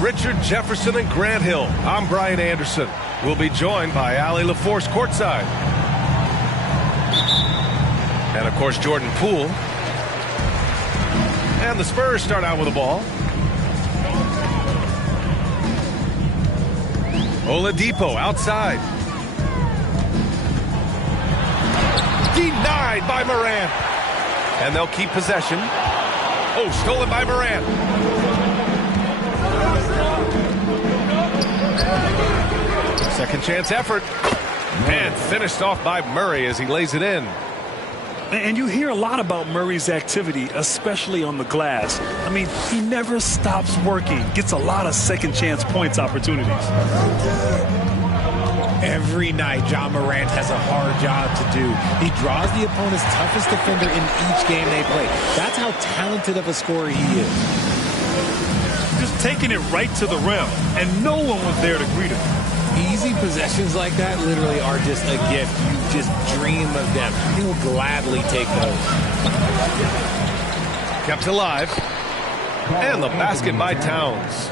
Richard Jefferson and Grant Hill. I'm Brian Anderson. We'll be joined by Allie LaForce courtside. And of course Jordan Poole. And the Spurs start out with the ball. Oladipo outside. Denied by Morant. And they'll keep possession. Oh, stolen by Morant. Second chance effort. And finished off by Murray as he lays it in. And you hear a lot about Murray's activity, especially on the glass. I mean, he never stops working. Gets a lot of second chance points opportunities. Every night, Ja Morant has a hard job to do. He draws the opponent's toughest defender in each game they play. That's how talented of a scorer he is. Just taking it right to the rim, and no one was there to greet him. Easy possessions like that literally are just a gift. You just dream of them. He'll gladly take those. Kept alive. And the basket by Towns.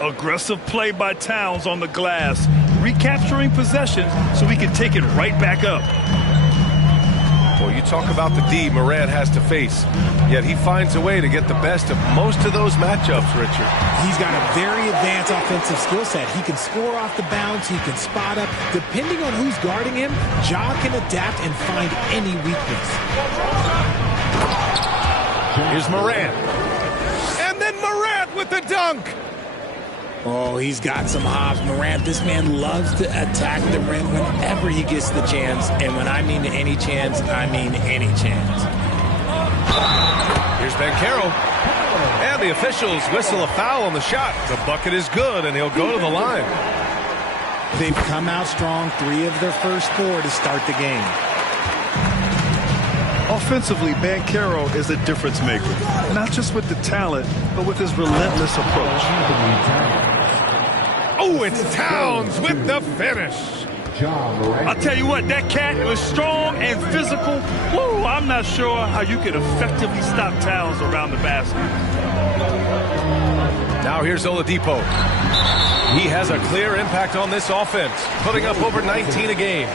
Aggressive play by Towns on the glass. Recapturing possession so he can take it right back up. Well, you talk about the D Morant has to face. Yet he finds a way to get the best of most of those matchups, Richard. He's got a very advanced offensive skill set. He can score off the bounce. He can spot up. Depending on who's guarding him, Ja can adapt and find any weakness. Here's Morant. And then Morant with the dunk. Oh, he's got some hops. Morant, this man loves to attack the rim whenever he gets the chance. And when I mean any chance, I mean any chance. Here's Banchero. And the officials whistle a foul on the shot. The bucket is good, and he'll go to the line. They've come out strong, 3 of their first 4 to start the game. Offensively, Banchero is a difference maker. Not just with the talent, but with his relentless approach. Oh, it's Towns with the finish. I'll tell you what, that cat was strong and physical. Woo, I'm not sure how you can effectively stop Towns around the basket. Now here's Oladipo. He has a clear impact on this offense, putting up over 19 a game.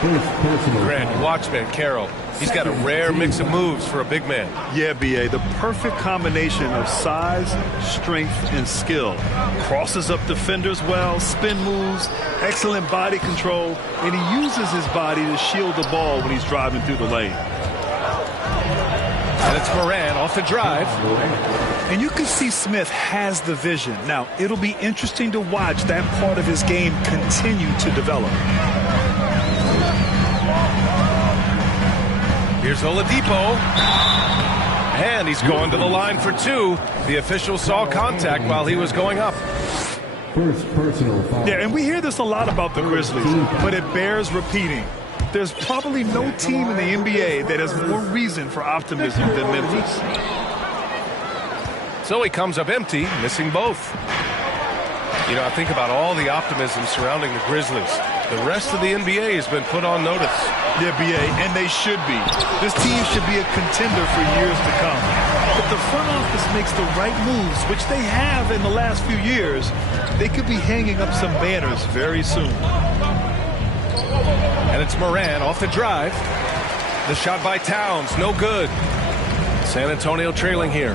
Grant, watch Banchero. He's got a rare mix of moves for a big man. Yeah, B.A., the perfect combination of size, strength, and skill. Crosses up defenders well, spin moves, excellent body control, and he uses his body to shield the ball when he's driving through the lane. And it's Morant off the drive. And you can see Smith has the vision. Now, it'll be interesting to watch that part of his game continue to develop. Here's Oladipo. And he's going to the line for 2. The official saw contact while he was going up. First personal foul. Yeah, and we hear this a lot about the Grizzlies, but it bears repeating. There's probably no team in the NBA that has more reason for optimism than Memphis. So he comes up empty, missing both. You know, I think about all the optimism surrounding the Grizzlies. The rest of the NBA has been put on notice. Yeah, B.A., and they should be. This team should be a contender for years to come. If the front office makes the right moves, which they have in the last few years, they could be hanging up some banners very soon. And it's Morant off the drive. The shot by Towns, no good. San Antonio trailing here.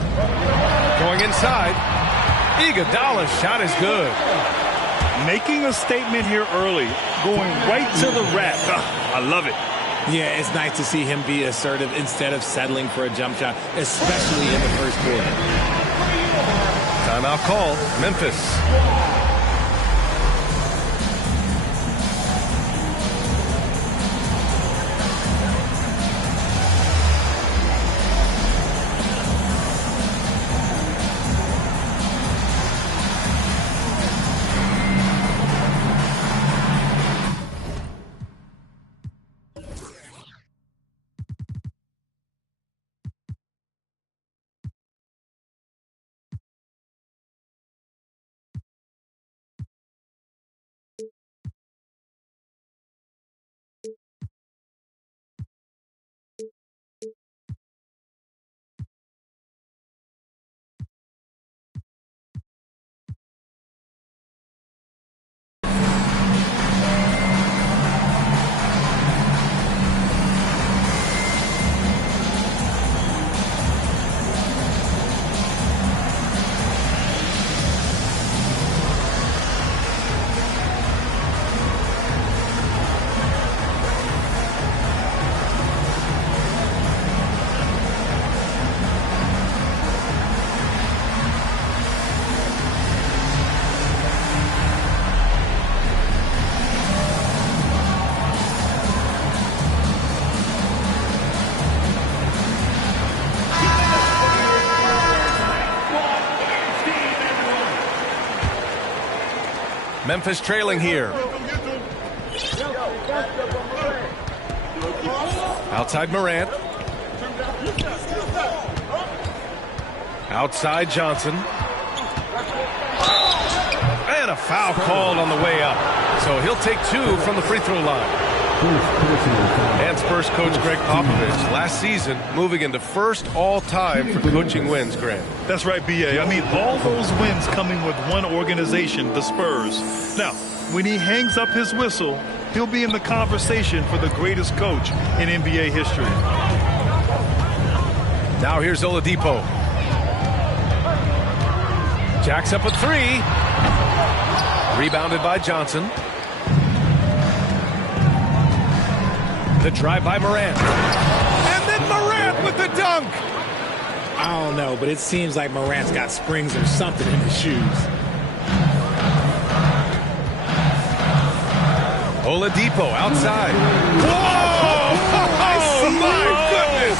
Going inside. Iguodala's shot is good. Making a statement here early. Going right to the rack. I love it. Yeah, it's nice to see him be assertive instead of settling for a jump shot, especially in the first quarter. Timeout call, Memphis. Memphis trailing here. Outside Morant. Outside Johnson. And a foul called on the way up. So he'll take 2 from the free throw line. And Spurs coach Greg Popovich last season moving into first all-time for coaching wins, Grant. That's right, B.A. I mean, all those wins coming with one organization, the Spurs. Now, when he hangs up his whistle, he'll be in the conversation for the greatest coach in NBA history. Now here's Oladipo. Jacks up a 3. Rebounded by Johnson. The drive by Morant. And then Morant with the dunk. I don't know, but it seems like Morant's got springs or something in his shoes. Oladipo outside. Whoa! Oh, my goodness!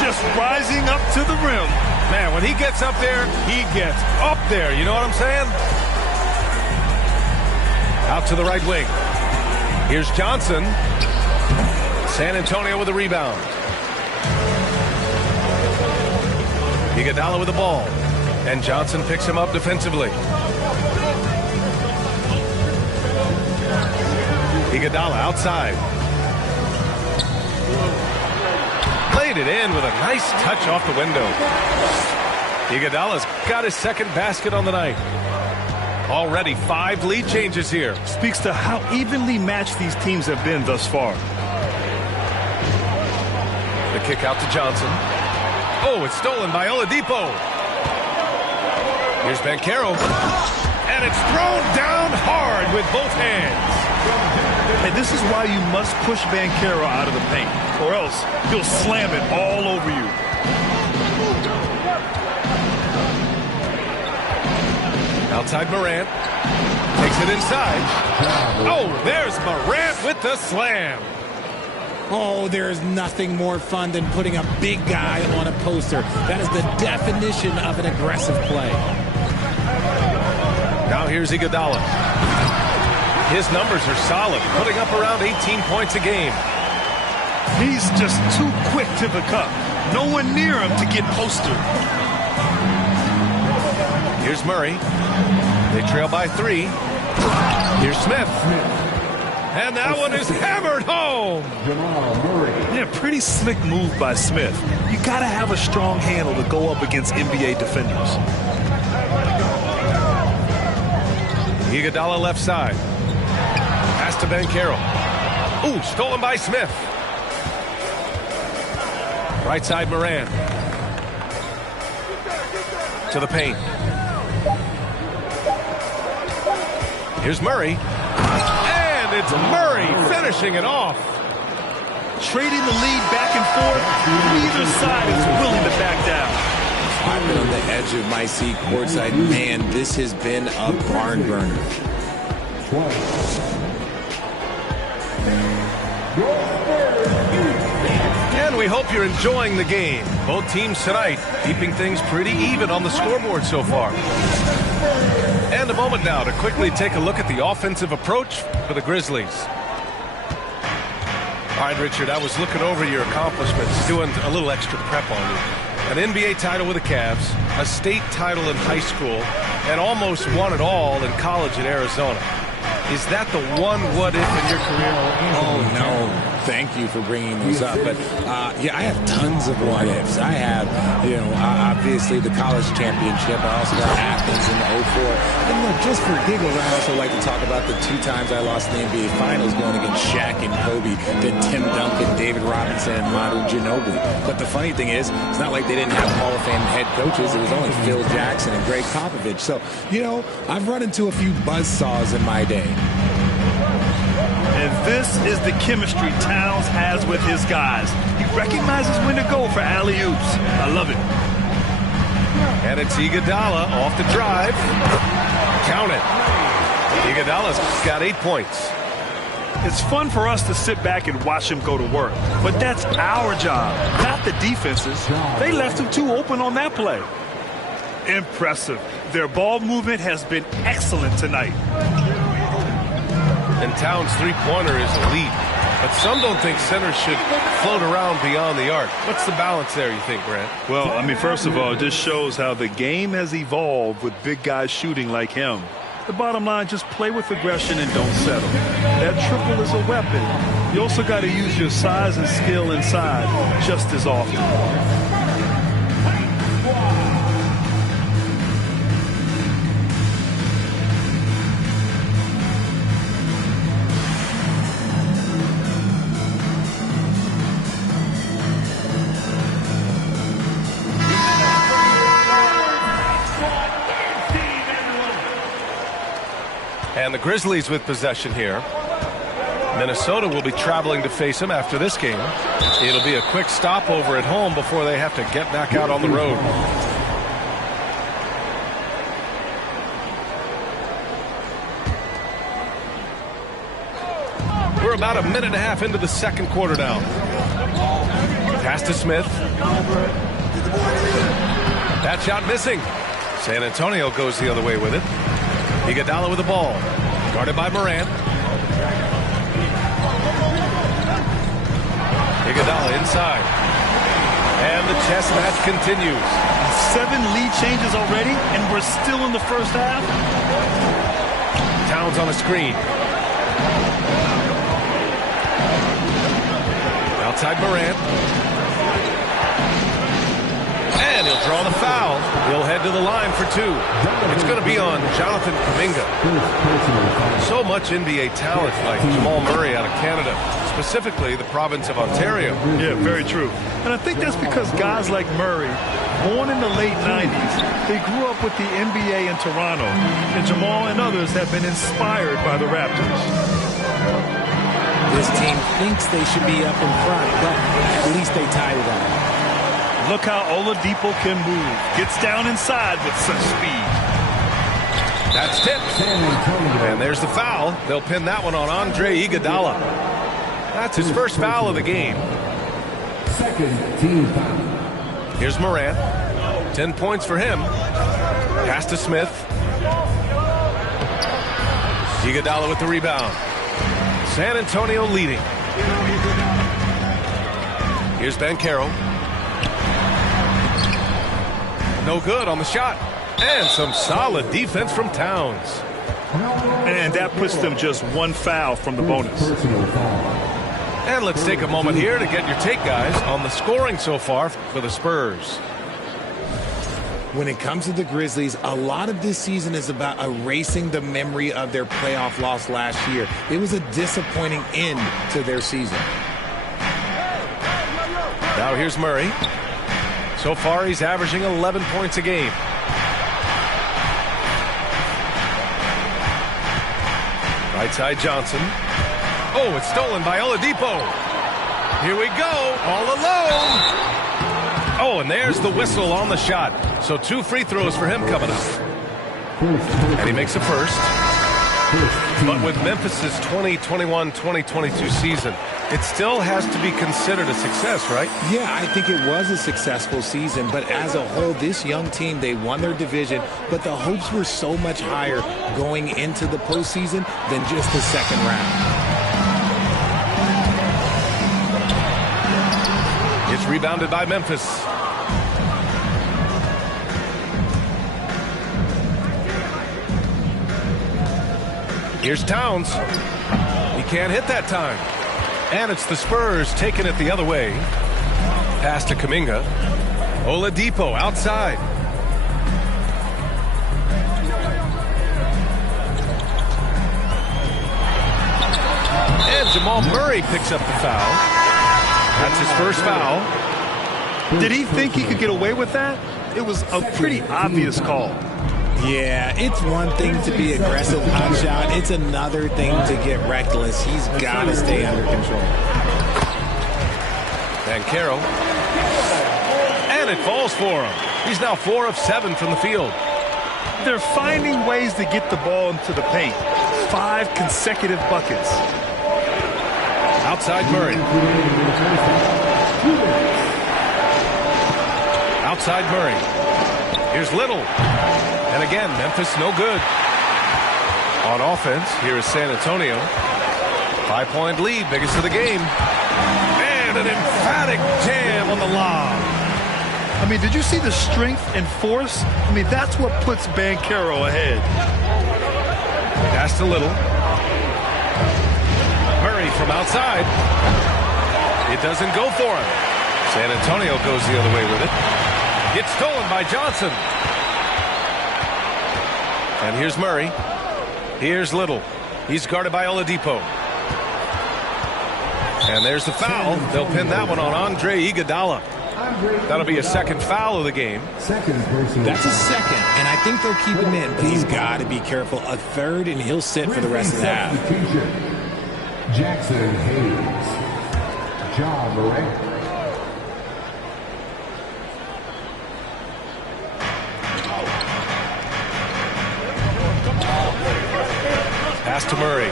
Just rising up to the rim. Man, when he gets up there, he gets up there. You know what I'm saying? Out to the right wing. Here's Johnson. San Antonio with a rebound. Iguodala with the ball. And Johnson picks him up defensively. Iguodala outside. Played it in with a nice touch off the window. Iguodala's got his second basket on the night. Already 5 lead changes here. Speaks to how evenly matched these teams have been thus far. The kick out to Johnson. Oh, it's stolen by Oladipo. Here's Banchero. And it's thrown down hard with both hands. And this is why you must push Banchero out of the paint, or else he'll slam it all over you. Outside Morant. Takes it inside. Oh, there's Morant with the slam. Oh, there's nothing more fun than putting a big guy on a poster. That is the definition of an aggressive play. Now here's Iguodala. His numbers are solid, putting up around 18 points a game. He's just too quick to the cup. No one near him to get postered. Here's Murray. They trail by 3. Here's Smith. And that one is hammered home. Yeah, pretty slick move by Smith. You got to have a strong handle to go up against NBA defenders. Iguodala left side. Pass to Banchero. Ooh, stolen by Smith. Right side Morant. To the paint. Here's Murray. And it's Murray finishing it off. Trading the lead back and forth. Neither side is willing to back down. I've been on the edge of my seat courtside. Man, this has been a barn burner. And we hope you're enjoying the game. Both teams tonight keeping things pretty even on the scoreboard so far. And a moment now to quickly take a look at the offensive approach for the Grizzlies. All right, Richard, I was looking over your accomplishments, doing a little extra prep on you. An NBA title with the Cavs, a state title in high school, and almost won it all in college at Arizona. Is that the one what-if in your career? Oh, no. Thank you for bringing those up. But, yeah, I have tons of what-ifs. I have, obviously the college championship. I also got Athens in the 04. And look, just for giggles, I also like to talk about the 2 times I lost in the NBA Finals going against Shaq and Kobe, then Tim Duncan, David Robinson, and Manu Ginobili. But the funny thing is, it's not like they didn't have Hall of Fame head coaches. It was only Phil Jackson and Greg Popovich. So, I've run into a few buzzsaws in my day. And this is the chemistry Towns has with his guys. He recognizes when to go for alley-oops. I love it. And it's Iguodala off the drive. Count it. Iguodala's got 8 points. It's fun for us to sit back and watch him go to work. But that's our job, not the defense's. They left him too open on that play. Impressive. Their ball movement has been excellent tonight. And Towns' three-pointer is elite. But some don't think centers should float around beyond the arc. What's the balance there, you think, Grant? Well, I mean, first of all, it just shows how the game has evolved with big guys shooting like him. The bottom line, just play with aggression and don't settle. That triple is a weapon. You also got to use your size and skill inside just as often. And the Grizzlies with possession here. Minnesota will be traveling to face them after this game. It'll be a quick stopover at home before they have to get back out on the road. We're about a minute and a half into the second quarter now. Pass to Smith. That shot missing. San Antonio goes the other way with it. Iguodala with the ball. Guarded by Morant. Iguodala inside. And the chess match continues. 7 lead changes already, and we're still in the first half. Towns on a screen. Outside Morant. And he'll draw the foul. He'll head to the line for 2. It's going to be on Jonathan Kuminga. So much NBA talent like Jamal Murray out of Canada, specifically the province of Ontario. Yeah, very true. And I think that's because guys like Murray, born in the late 90s, they grew up with the NBA in Toronto. And Jamal and others have been inspired by the Raptors. This team thinks they should be up in front, but at least they tied it up. Look how Oladipo can move. Gets down inside with such speed. That's tipped. And there's the foul. They'll pin that one on Andre Iguodala. That's his first foul of the game. Second team foul. Here's Morant. 10 points for him. Pass to Smith. Iguodala with the rebound. San Antonio leading. Here's Banchero. No good on the shot. And some solid defense from Towns. And that puts them just 1 foul from the bonus. And let's take a moment here to get your take, guys, on the scoring so far for the Spurs. When it comes to the Grizzlies, a lot of this season is about erasing the memory of their playoff loss last year. It was a disappointing end to their season. Now here's Murray. So far, he's averaging 11 points a game. Right side Johnson. Oh, it's stolen by Oladipo. Here we go, all alone. Oh, and there's the whistle on the shot. So 2 free throws for him coming up. And he makes a first. But with Memphis's 2021-2022 season, it still has to be considered a success, right? Yeah, I think it was a successful season, but as a whole, this young team, they won their division, but the hopes were so much higher going into the postseason than just the second round. It's rebounded by Memphis. Here's Towns. He can't hit that time. And it's the Spurs taking it the other way. Pass to Kuminga. Oladipo outside. And Jamal Murray picks up the foul. That's his first foul. Did he think he could get away with that? It was a pretty obvious call. Yeah, it's one thing to be aggressive, hotshot. It's another thing to get reckless. He's got to stay under control. Banchero. And it falls for him. He's now 4 of 7 from the field. They're finding ways to get the ball into the paint. 5 consecutive buckets. Outside Murray. Outside Murray. Here's Little. And again, Memphis no good. On offense, here is San Antonio. 5-point lead, biggest of the game. And an emphatic jam on the lob. I mean, did you see the strength and force? I mean, that's what puts Banchero ahead. Pass to Little. Murray from outside. It doesn't go for him. San Antonio goes the other way with it. It's stolen by Johnson. And here's Murray. Here's Little. He's guarded by Oladipo. And there's the foul. They'll pin that one on Andre Iguodala. That'll be a second foul of the game. That's a second, and I think they'll keep him in. But he's got to be careful. A third, and he'll sit for the rest of the half. Jackson Hayes. John Morant. Pass to Murray.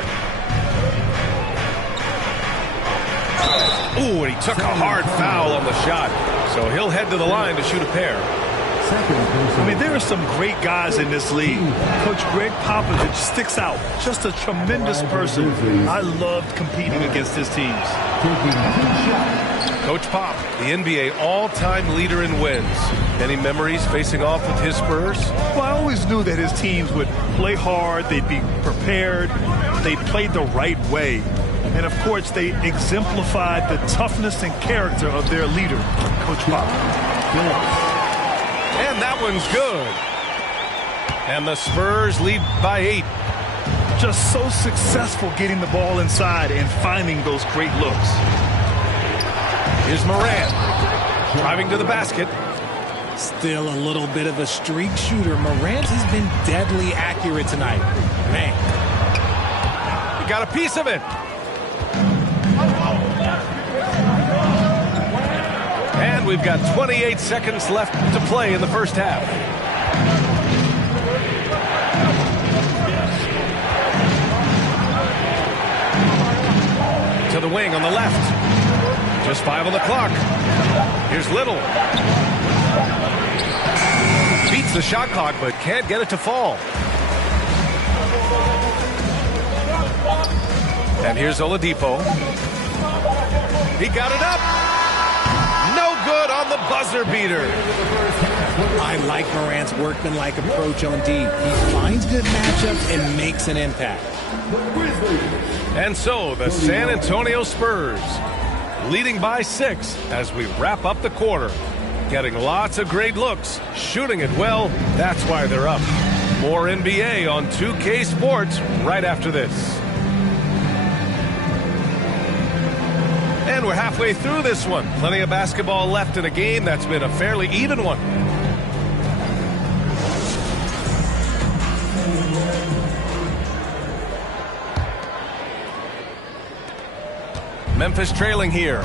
Ooh, and he took a hard foul on the shot. So he'll head to the line to shoot a pair. I mean, there are some great guys in this league. Coach Greg Popovich sticks out. Just a tremendous person. I loved competing against his teams. Coach Pop, the NBA all-time leader in wins. Any memories facing off with his Spurs? Well, I always knew that his teams would play hard. They'd be prepared. They played the right way. And, of course, they exemplified the toughness and character of their leader, Coach Pop. And that one's good. And the Spurs lead by 8. Just so successful getting the ball inside and finding those great looks. Here's Morant. Driving to the basket. Still a little bit of a streak shooter. Morant has been deadly accurate tonight. Man. He got a piece of it. And we've got 28 seconds left to play in the first half. To the wing on the left. Just 5 on the clock. Here's Little. Beats the shot clock, but can't get it to fall. And here's Oladipo. He got it up. No good on the buzzer beater. I like Morant's workmanlike approach on D. He finds good matchups and makes an impact. And so the San Antonio Spurs leading by 6 as we wrap up the quarter. Getting lots of great looks, shooting it well. That's why they're up. More NBA on 2K Sports right after this. And we're halfway through this one. Plenty of basketball left in a game that's been a fairly even one. Memphis trailing here.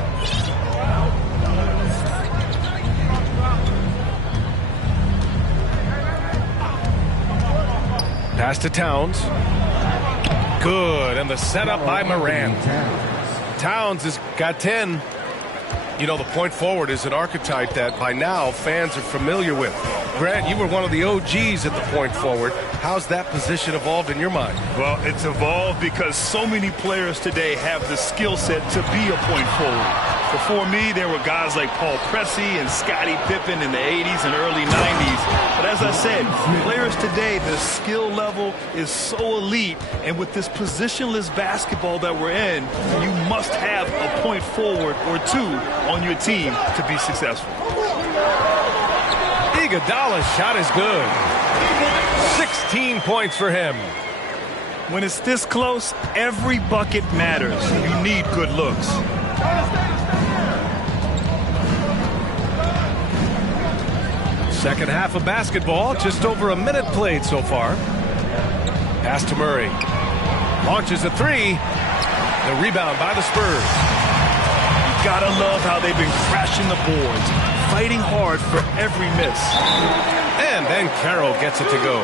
Pass to Towns. Good, and the setup by Morant. Towns has got 10. You know, the point forward is an archetype that by now fans are familiar with. Grant, you were one of the OGs at the point forward. How's that position evolved in your mind? Well, it's evolved because so many players today have the skill set to be a point forward. Before me, there were guys like Paul Pressey and Scottie Pippen in the 80s and early 90s. But as I said, players today, the skill level is so elite. And with this positionless basketball that we're in, you must have a point forward or two on your team to be successful. Iguodala's shot is good. 16 points for him. When it's this close, every bucket matters. You need good looks. Second half of basketball, just over a minute played so far. Pass to Murray. Launches a 3. The rebound by the Spurs. You gotta love how they've been crashing the boards, fighting hard for every miss. And then Carroll gets it to go.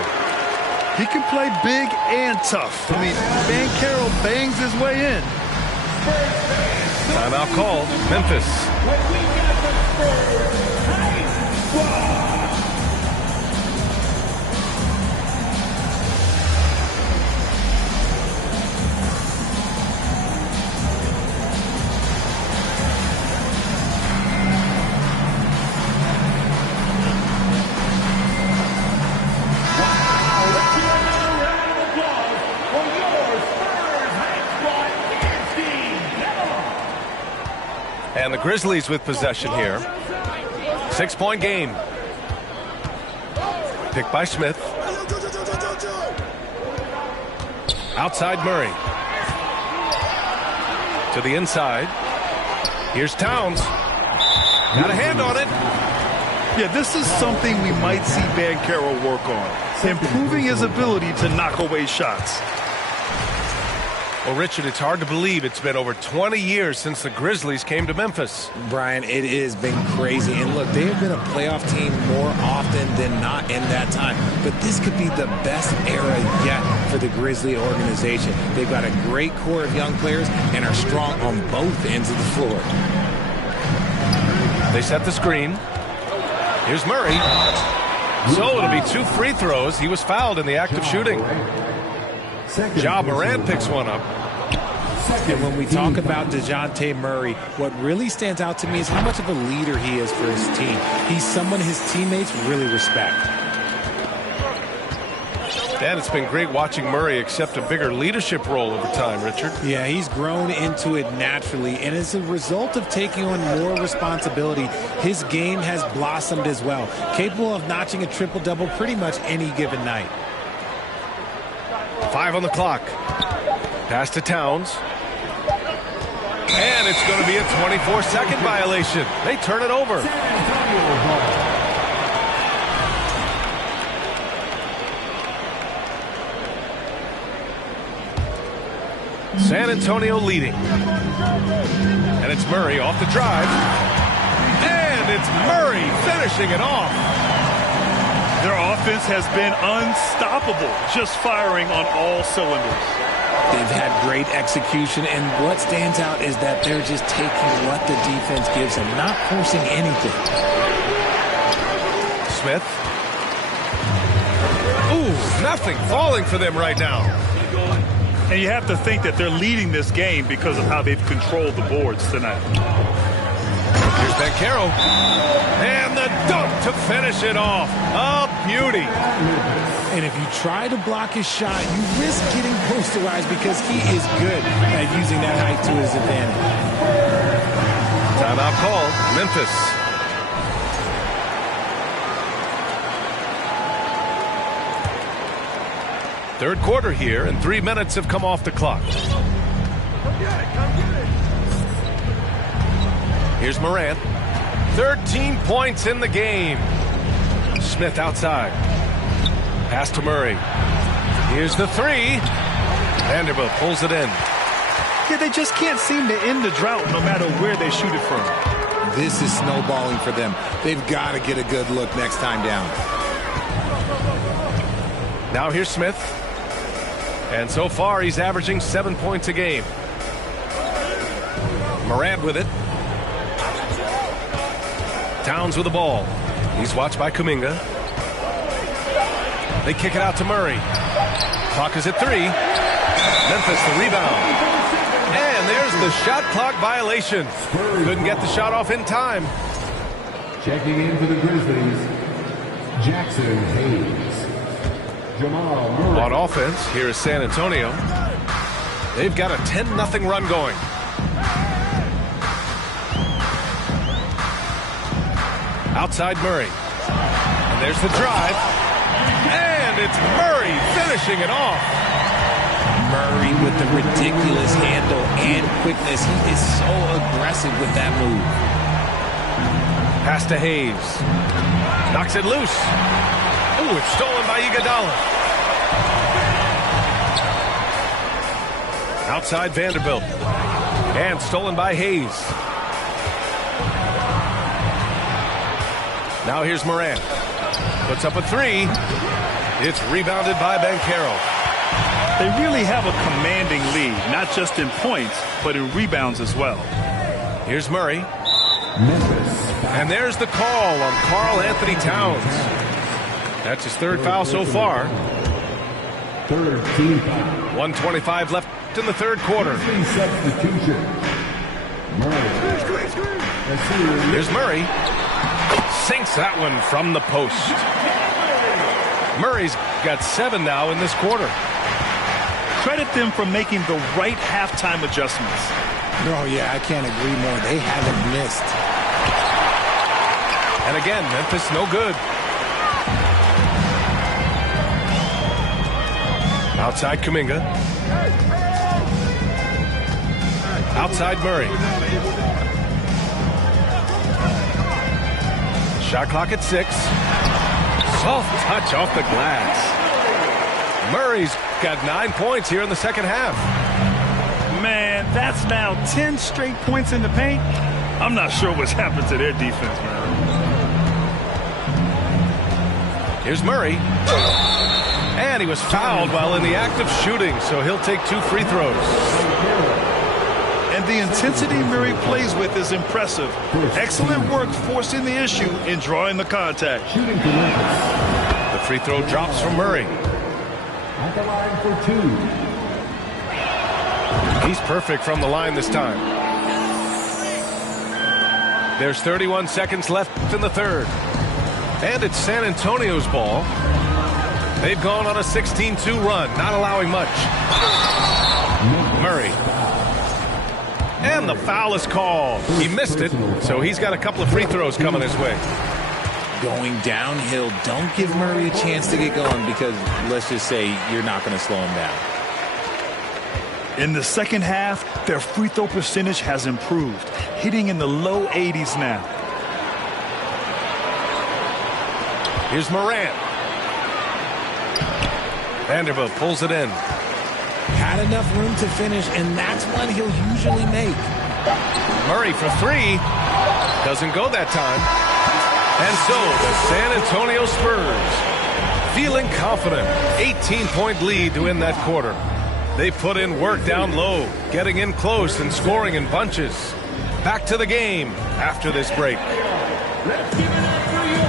He can play big and tough. I mean, Banchero bangs his way in. Timeout called. Memphis. Grizzlies with possession here. 6-point game. Picked by Smith. Outside Murray. To the inside. Here's Towns. Got a hand on it. Yeah, this is something we might see Banchero work on. Improving his ability to knock away shots. Well, Richard, it's hard to believe it's been over 20 years since the Grizzlies came to Memphis. Brian, it has been crazy. And look, they have been a playoff team more often than not in that time. But this could be the best era yet for the Grizzly organization. They've got a great core of young players and are strong on both ends of the floor. They set the screen. Here's Murray. So it'll be 2 free throws. He was fouled in the act of shooting. Ja Morant picks one up. And when we talk about DeJounte Murray, what really stands out to me is how much of a leader he is for his team. He's someone his teammates really respect. And it's been great watching Murray accept a bigger leadership role over time, Richard. Yeah, he's grown into it naturally, and as a result of taking on more responsibility, his game has blossomed as well, capable of notching a triple-double pretty much any given night. 5 on the clock. Pass to Towns. And it's going to be a 24-second violation. They turn it over. San Antonio leading. And it's Murray off the drive. And it's Murray finishing it off. Their offense has been unstoppable, just firing on all cylinders. They've had great execution, and what stands out is that they're just taking what the defense gives them, not forcing anything. Smith. Ooh, nothing falling for them right now. And you have to think that they're leading this game because of how they've controlled the boards tonight. Here's Banchero. And the dunk to finish it off. A beauty. And if you try to block his shot, you risk getting posterized because he is good at using that height to his advantage. Timeout called. Memphis. Third quarter here, and 3 minutes have come off the clock. Here's Morant. 13 points in the game. Smith outside. Pass to Murray. Here's the 3. Vanderbilt pulls it in. Yeah, they just can't seem to end the drought no matter where they shoot it from. This is snowballing for them. They've got to get a good look next time down. Now here's Smith. And so far, he's averaging 7 points a game. Morant with it. Towns with the ball. He's watched by Kuminga. They kick it out to Murray. Clock is at 3. Memphis the rebound. And there's the shot clock violation. Couldn't get the shot off in time. Checking in for the Grizzlies, Jackson Hayes. Jamal Murray. On offense, here is San Antonio. They've got a 10-0 run going. Outside Murray. And there's the drive. And it's Murray finishing it off. Murray with the ridiculous handle and quickness. He is so aggressive with that move. Pass to Hayes. Knocks it loose. Ooh, it's stolen by Iguodala. Outside Vanderbilt. And stolen by Hayes. Now here's Morant. Puts up a 3. It's rebounded by Banchero. They really have a commanding lead, not just in points, but in rebounds as well. Here's Murray. Memphis. And there's the call on Karl Anthony Towns. That's his 3rd foul so far. 3rd team foul. 1:25 left in the 3rd quarter. Substitution. Murray. Here's Murray. Sinks that one from the post. Murray's got 7 now in this quarter. Credit them for making the right halftime adjustments. Oh, yeah, I can't agree more. They haven't missed. And again, Memphis no good. Outside Kuminga. Outside Murray. Shot clock at 6. Soft touch off the glass. Murray's got 9 points here in the second half. Man, that's now 10 straight points in the paint. I'm not sure what's happened to their defense, man. Here's Murray. And he was fouled while in the act of shooting, so he'll take 2 free throws. And the intensity Murray plays with is impressive. Excellent work forcing the issue and drawing the contact. Shooting for Memphis. The free throw drops from Murray. At the line for 2. He's perfect from the line this time. There's 31 seconds left in the third. And it's San Antonio's ball. They've gone on a 16-2 run, not allowing much. Murray. And the foul is called. He missed it, so he's got a couple of free throws coming his way. Going downhill, don't give Murray a chance to get going because, let's just say, you're not going to slow him down. In the second half, their free throw percentage has improved, hitting in the low 80s now. Here's Morant. Vanderbilt pulls it in. Had enough room to finish, and that's one he'll usually make. Murray for 3. Doesn't go that time. And so the San Antonio Spurs, feeling confident, 18-point lead to win that quarter. They put in work down low, getting in close and scoring in bunches. Back to the game after this break. Let's give it up for your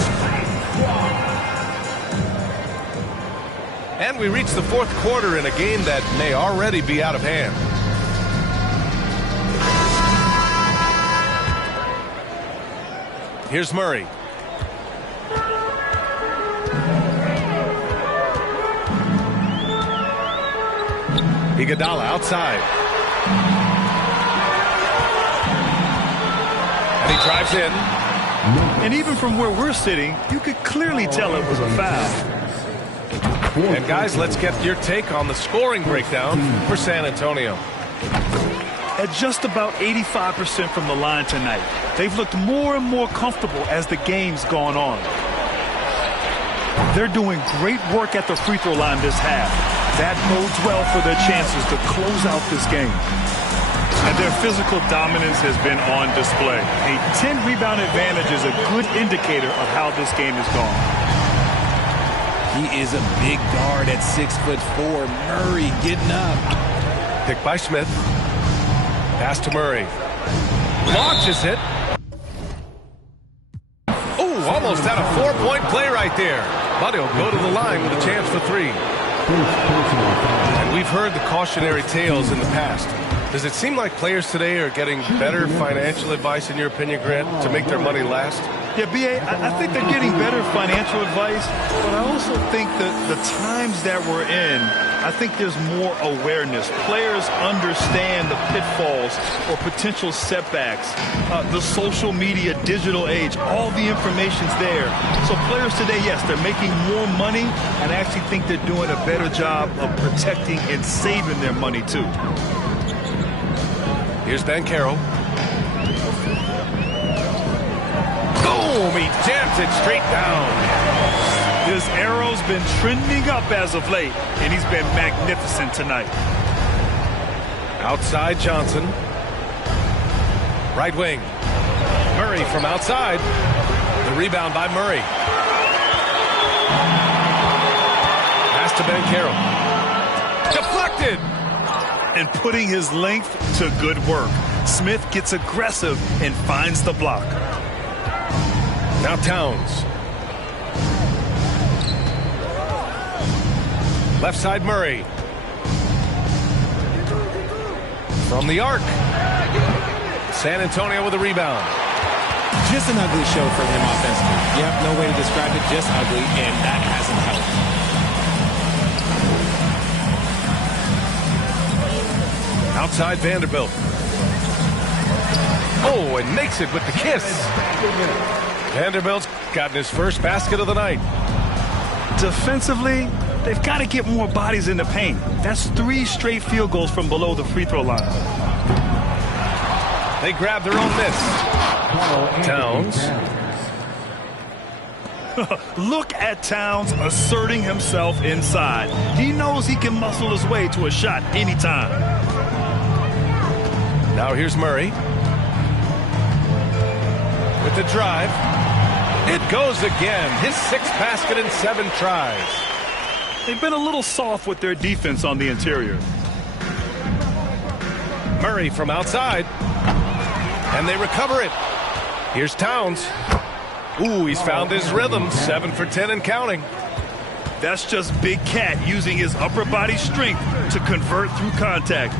Spurs squad. And we reach the fourth quarter in a game that may already be out of hand. Here's Murray. Iguodala outside. And he drives in. And even from where we're sitting, you could clearly tell it was a foul. And guys, let's get your take on the scoring breakdown for San Antonio. At just about 85% from the line tonight, they've looked more and more comfortable as the game's gone on. They're doing great work at the free throw line this half. That bodes well for their chances to close out this game. And their physical dominance has been on display. A 10-rebound advantage is a good indicator of how this game has gone. He is a big guard at 6'4". Murray getting up. Picked by Smith. Pass to Murray. Launches it. Ooh, almost had a 4-point play right there. But he'll go to the line with a chance for 3. And we've heard the cautionary tales in the past. Does it seem like players today are getting better financial advice, in your opinion, Grant, to make their money last? Yeah, B.A., I think they're getting better financial advice, but I also think that the times that we're in, I think there's more awareness. Players understand the pitfalls or potential setbacks, the social media, digital age, all the information's there. So players today, yes, they're making more money, and I actually think they're doing a better job of protecting and saving their money, too. Here's Banchero. Boom! He jams it straight down. This arrow's been trending up as of late, and he's been magnificent tonight. Outside Johnson. Right wing. Murray from outside. The rebound by Murray. Pass to Banchero. Deflected! And putting his length to good work. Smith gets aggressive and finds the block. Now Towns. Left side Murray. From the arc. San Antonio with a rebound. Just an ugly show for him offensively. Yep, no way to describe it, just ugly, and that hasn't helped. Outside Vanderbilt. Oh, and makes it with the kiss. Vanderbilt's gotten his first basket of the night. Defensively, they've got to get more bodies in the paint. That's 3 straight field goals from below the free throw line. They grab their own miss. Towns. Look at Towns asserting himself inside. He knows he can muscle his way to a shot anytime. Now here's Murray. With the drive. It goes again. His 6th basket in 7 tries. They've been a little soft with their defense on the interior. Murray from outside. And they recover it. Here's Towns. Ooh, he's found his rhythm. 7 for 10 and counting. That's just Big Cat using his upper body strength to convert through contact.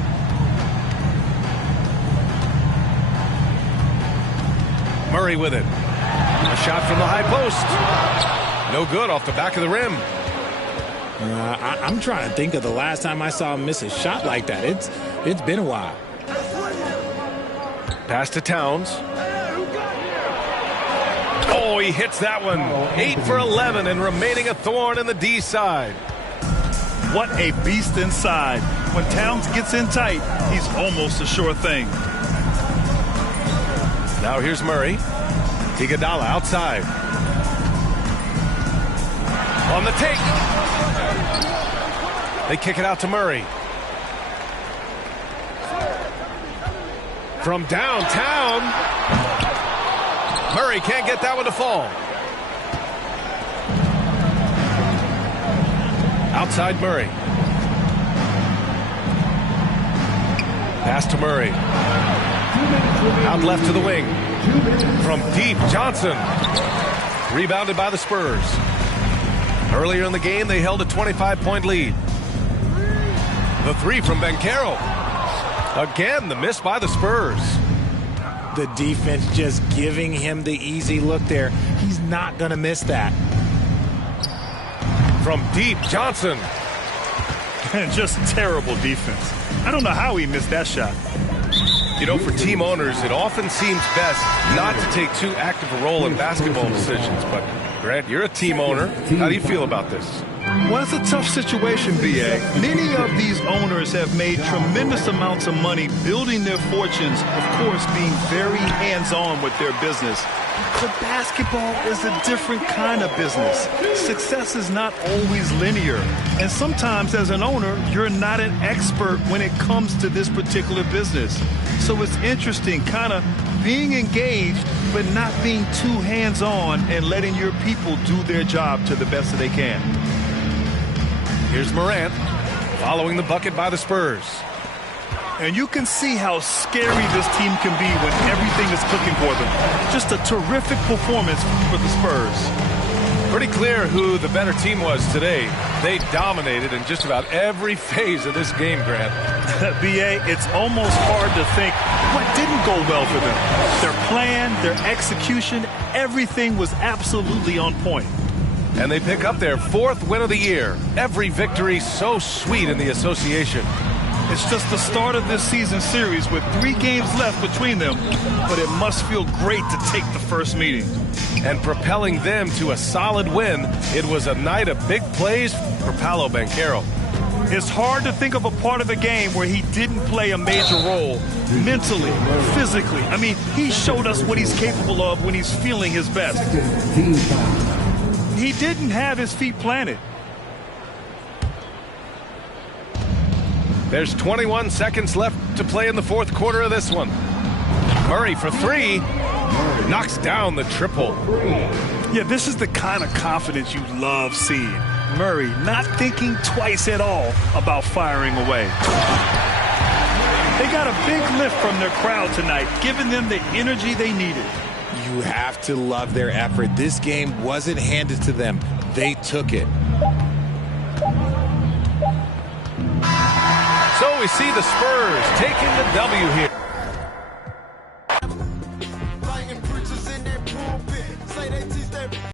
Murray with it. A shot from the high post. No good, off the back of the rim. I'm trying to think of the last time I saw him miss a shot like that. It's been a while. Pass to Towns. Oh, he hits that one. 8 for 11 and remaining a thorn in the D side. What a beast inside. When Towns gets in tight, he's almost a sure thing. Now here's Murray. Iguodala outside. On the take. They kick it out to Murray. From downtown. Murray can't get that one to fall. Outside Murray. Pass to Murray. Out left to the wing. From deep, Johnson. Rebounded by the Spurs. Earlier in the game, they held a 25-point lead. The 3 from Banchero. Again, the miss by the Spurs. The defense just giving him the easy look there. He's not going to miss that. From deep, Johnson. Just terrible defense. I don't know how he missed that shot. You know, for team owners, it often seems best not to take too active a role in basketball decisions. But, Grant, you're a team owner. How do you feel about this? Well, it's a tough situation, B.A. Many of these owners have made tremendous amounts of money building their fortunes, of course, being very hands-on with their business. But basketball is a different kind of business. Success is not always linear. And sometimes, as an owner, you're not an expert when it comes to this particular business. So it's interesting, kind of being engaged, but not being too hands-on and letting your people do their job to the best that they can. Here's Morant, following the bucket by the Spurs. And you can see how scary this team can be when everything is clicking for them. Just a terrific performance for the Spurs. Pretty clear who the better team was today. They dominated in just about every phase of this game, Grant. B.A., it's almost hard to think what didn't go well for them. Their plan, their execution, everything was absolutely on point. And they pick up their 4th win of the year. Every victory so sweet in the association. It's just the start of this season series with 3 games left between them, but it must feel great to take the first meeting. And propelling them to a solid win, it was a night of big plays for Paolo Banchero. It's hard to think of a part of the game where he didn't play a major role, mentally, physically. I mean, he showed us what he's capable of when he's feeling his best. He didn't have his feet planted. There's 21 seconds left to play in the 4th quarter of this one. Murray for 3. Knocks down the triple. Yeah, this is the kind of confidence you love seeing. Murray not thinking twice at all about firing away. They got a big lift from their crowd tonight, giving them the energy they needed. You have to love their effort. This game wasn't handed to them. They took it. So we see the Spurs taking the W here.